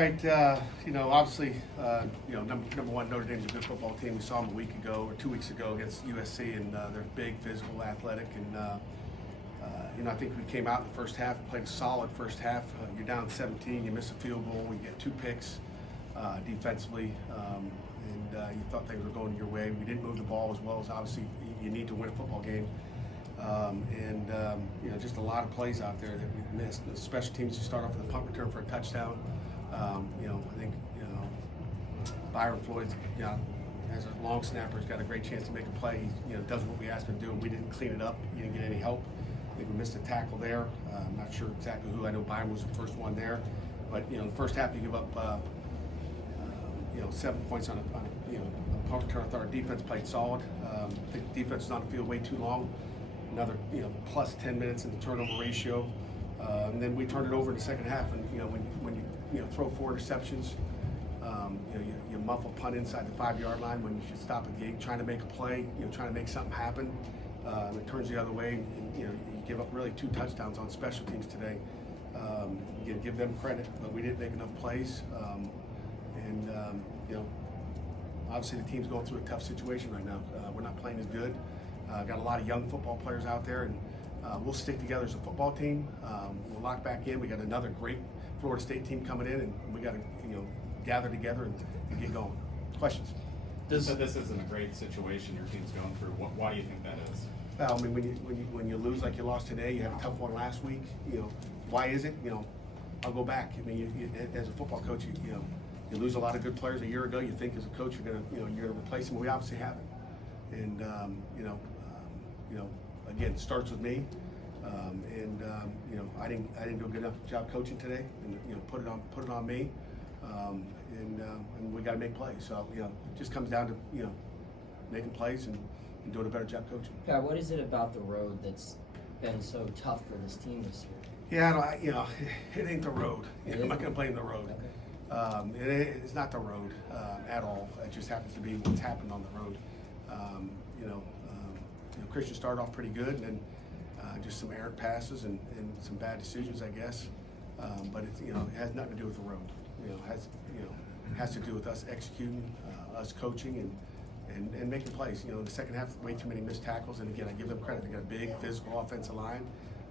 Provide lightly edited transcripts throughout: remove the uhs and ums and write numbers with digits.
right. Obviously, number one, Notre Dame's a good football team. We saw them a week ago or 2 weeks ago against USC, and they're big, physical, athletic, and I think we came out in the first half, played a solid first half. You're down 17, you miss a field goal, you get 2 picks defensively, and you thought things were going your way. We didn't move the ball as well as obviously you need to win a football game. Just a lot of plays out there that we missed. The special teams, you start off with a punt return for a touchdown. I think Byron Floyd's as a long snapper, has got a great chance to make a play. He does what we asked him to do, and we didn't clean it up. He didn't get any help. I think we missed a tackle there. I'm not sure exactly who. I know Byron was the first one there, but the first half you give up 7 points on a punt return. I thought our defense played solid. I think the defense was on the field way too long. Another plus 10 minutes in the turnover ratio, and then we turned it over in the second half. And when you throw 4 interceptions, you muffle punt inside the 5-yard line when you should stop at the 8, trying to make a play, trying to make something happen. It turns the other way, and you give up really 2 touchdowns on special teams today. You give them credit, but we didn't make enough plays. Obviously the team's going through a tough situation right now. We're not playing as good. Got a lot of young football players out there, and we'll stick together as a football team. We'll lock back in. We got another great Florida State team coming in, and we got to gather together and get going. Questions? You said this isn't a great situation your team's going through. Why do you think that is? Well, I mean, when you lose like you lost today, you had a tough one last week. Why is it? I'll go back. I mean, as a football coach, you lose a lot of good players a year ago. You think as a coach you're gonna replace them. We obviously haven't. And again, it starts with me. I didn't do a good enough job coaching today, and put it on me. And we got to make plays. So it just comes down to making plays and doing a better job coaching. Pat, what is it about the road that's been so tough for this team this year? Yeah, it ain't the road. I'm not going to blame the road. Okay. It's not the road at all. It just happens to be what's happened on the road. Christian started off pretty good, and then just some errant passes and some bad decisions, I guess. But it has nothing to do with the road. It has to do with us executing, us coaching, and making plays. In the second half, way too many missed tackles. And again, I give them credit. They got a big physical offensive line,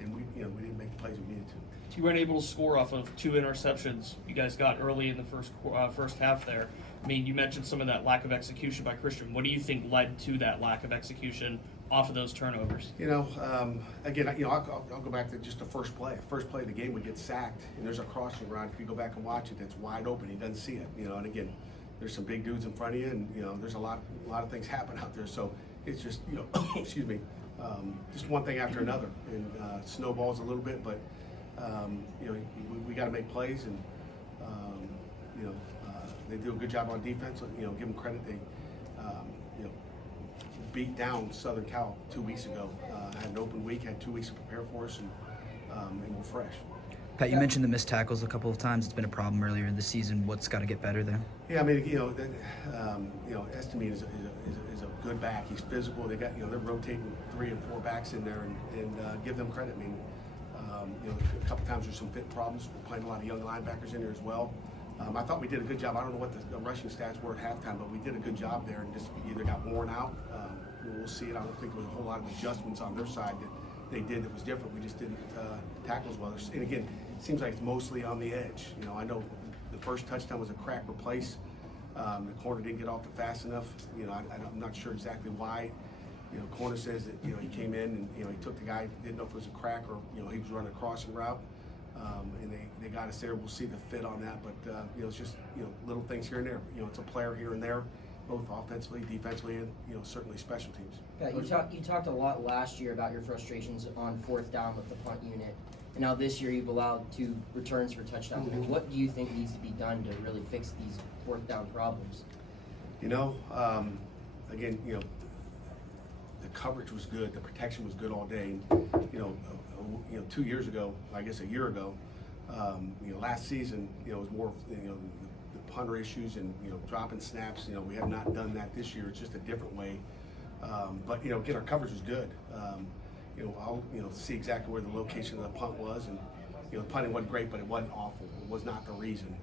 and we didn't make the plays we needed to. You weren't able to score off of 2 interceptions you guys got early in the first half there. I mean, you mentioned some of that lack of execution by Christian. What do you think led to that lack of execution off of those turnovers? Again, I'll go back to just the first play. First play of the game, we get sacked, and there's a crossing route. If you go back and watch it, that's wide open. He doesn't see it. And again, there's some big dudes in front of you, and there's a lot of things happen out there. So it's just excuse me, just one thing after another, and snowballs a little bit. But we got to make plays, and they do a good job on defense. Give them credit. They beat down Southern Cal 2 weeks ago. Had an open week, had 2 weeks to prepare for us, and we're fresh. Pat, you mentioned the missed tackles a couple of times. It's been a problem earlier in the season. What's got to get better there? Yeah, I mean, Estimine is a good back. He's physical. They got, they're rotating 3 and 4 backs in there, and give them credit. I mean, a couple times there's some fit problems. We're playing a lot of young linebackers in there as well. I thought we did a good job. I don't know what the rushing stats were at halftime, but we did a good job there, and just either got worn out. We'll see it. I don't think there was a whole lot of adjustments on their side that they did that was different. We just didn't tackle as well. And again, it seems like it's mostly on the edge. I know the first touchdown was a crack replace. The corner didn't get off it fast enough. I'm not sure exactly why. Corner says that he came in and he took the guy, didn't know if it was a crack or he was running a crossing route. And they got us there. We'll see the fit on that, but it's just little things here and there. It's a player here and there, both offensively, defensively, and certainly special teams. Pat, you talked a lot last year about your frustrations on 4th down with the punt unit, and now this year you've allowed 2 returns for touchdowns. Mm-hmm. What do you think needs to be done to really fix these 4th down problems? Again, the coverage was good, the protection was good all day. 2 years ago, I guess a year ago, last season, it was more, the punter issues and dropping snaps. We have not done that this year. It's just a different way. But again, our coverage was good. I'll see exactly where the location of the punt was, and the punting wasn't great, but it wasn't awful. It was not the reason.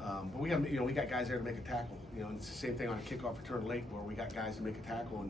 But we got guys there to make a tackle. And it's the same thing on a kickoff return late where we got guys to make a tackle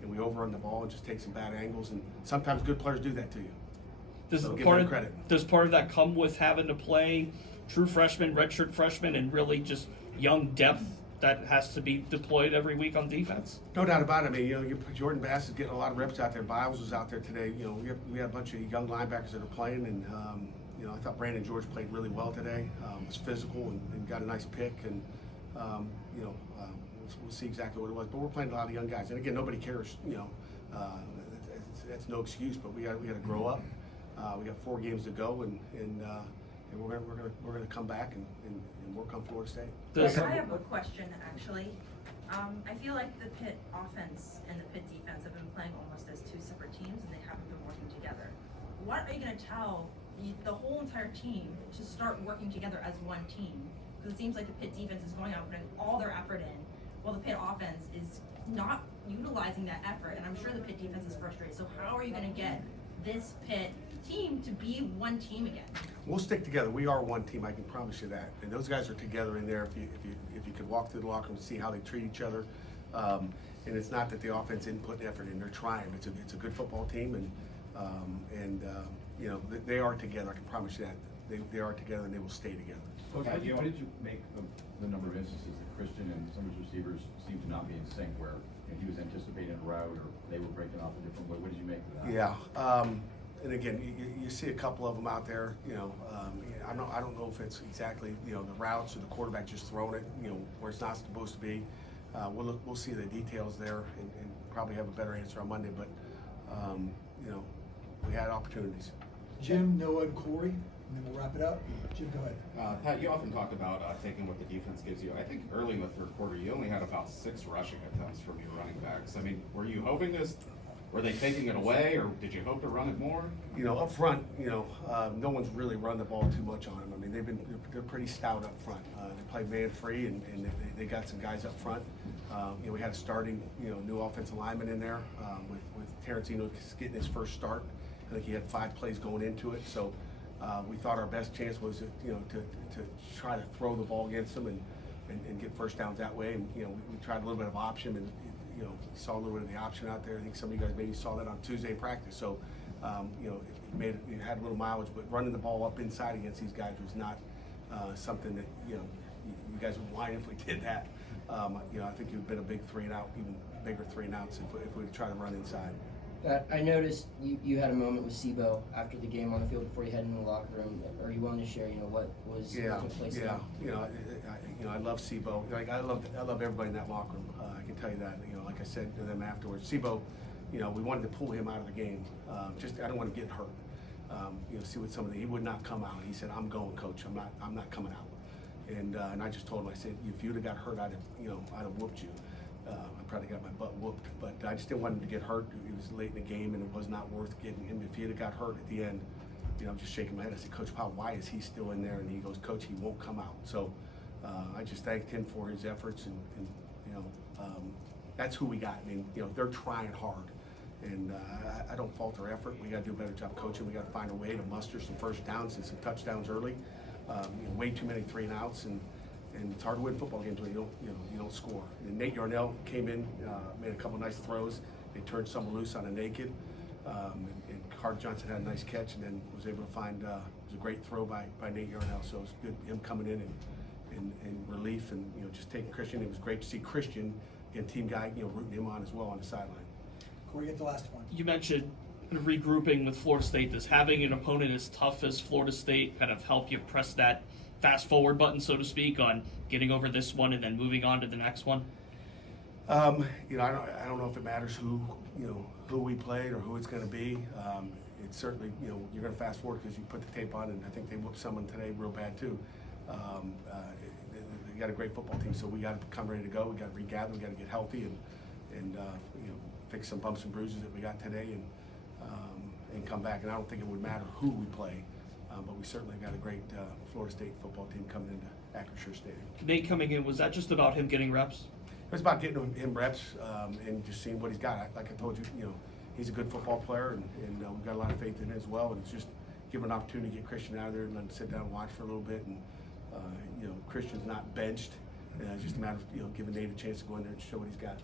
and we overrun the ball and just take some bad angles. And sometimes good players do that to you. Does So give part them of credit. does part of that come with having to play true freshmen, redshirt freshmen, and really just young depth that has to be deployed every week on defense? No doubt about it. I mean, Jordan Bass is getting a lot of reps out there. Biles was out there today. We had a bunch of young linebackers that are playing, and I thought Brandon George played really well today. Was physical and got a nice pick, and we'll see exactly what it was. But we're playing a lot of young guys, and again, nobody cares. That's no excuse, but we got to grow up. We got 4 games to go, and we're gonna come back and work on Florida State. I have a question, actually. I feel like the Pitt offense and the Pitt defense have been playing almost as 2 separate teams, and they haven't been working together. What are you going to tell the whole entire team to start working together as one team? Because it seems like the Pitt defense is going out putting all their effort in, while the Pitt offense is not utilizing that effort. And I'm sure the Pitt defense is frustrated. So how are you going to get this Pitt team to be one team again? We'll stick together. We are one team. I can promise you that. And those guys are together in there. If you could walk through the locker room and see how they treat each other, and it's not that the offense didn't put effort in. They're trying. It's a good football team, and they are together. I can promise you that they are together and they will stay together. Coach, what did you make of the number of instances that Christian and some of his receivers seemed to not be in sync, where he was anticipating a route or they were breaking off a different way? What did you make of that? Yeah. And again, you see a couple of them out there. I don't know if it's exactly the routes or the quarterback just throwing it where it's not supposed to be. We'll see the details there and probably have a better answer on Monday. But we had opportunities. Jim, Noah, and Corey, and then we'll wrap it up. Jim, go ahead. Pat, you often talk about taking what the defense gives you. I think early in the third quarter, you only had about 6 rushing attempts from your running backs. I mean, were you hoping this? Were they taking it away, or did you hope to run it more? Up front, no one's really run the ball too much on them. I mean, they're pretty stout up front. They play man free, and they got some guys up front. We had a starting, new offensive lineman in there with Terrence getting his first start. I think he had 5 plays going into it, so we thought our best chance was to try to throw the ball against them and get first downs that way. And we tried a little bit of option, and saw a little bit of the option out there. I think some of you guys maybe saw that on Tuesday practice. So it had a little mileage, but running the ball up inside against these guys was not something that you guys would whine if we did that. I think it would have been a big 3 and out, even bigger 3 and outs if we tried to run inside. I noticed you had a moment with Sibo after the game on the field before you head into the locker room. Are you willing to share, what took place there? I love Sibo. Like I love everybody in that locker room. I can tell you that. Like I said to them afterwards, Sibo, we wanted to pull him out of the game. I don't want to get hurt. See what he would not come out. He said, "I'm going, coach. I'm not coming out." And I just told him, I said, "If you'd have got hurt, I'd have whooped you. I probably got my butt whooped, but I just didn't want him to get hurt. It was late in the game, and it was not worth getting him. If he'd have got hurt at the end, I'm just shaking my head. I said, Coach Powell, why is he still in there? And he goes, Coach, he won't come out. So I just thanked him for his efforts, and that's who we got. I mean, they're trying hard, and I don't fault their effort. We got to do a better job coaching. We got to find a way to muster some first downs and some touchdowns early. Way too many 3 and outs, and it's hard to win football games when you don't score. And Nate Yarnell came in, made a couple nice throws. They turned someone loose on a naked, and Card Johnson had a nice catch, and then was able to find. It was a great throw by Nate Yarnell. So it was good him coming in and relief, and just taking Christian. It was great to see Christian and team guy rooting him on as well on the sideline. Corey, get the last one. You mentioned regrouping with Florida State. Does having an opponent as tough as Florida State kind of help you press that fast forward button, so to speak, on getting over this one and then moving on to the next one? I don't know if it matters who we played or who it's going to be. It's certainly you're going to fast forward because you put the tape on, and I think they whooped someone today real bad too. They got a great football team, so we got to come ready to go. We got to regather. We got to get healthy and fix some bumps and bruises that we got today and come back. And I don't think it would matter who we play. But we certainly got a great Florida State football team coming into Acrisure Stadium. Nate coming in, was that just about him getting reps? It was about getting him reps and just seeing what he's got. Like I told you, he's a good football player, and we've got a lot of faith in him as well. And it's just give him an opportunity to get Christian out of there and let him sit down and watch for a little bit and You know, Christian's not benched. It's just a matter of, you know, giving Nate a chance to go in there and show what he's got.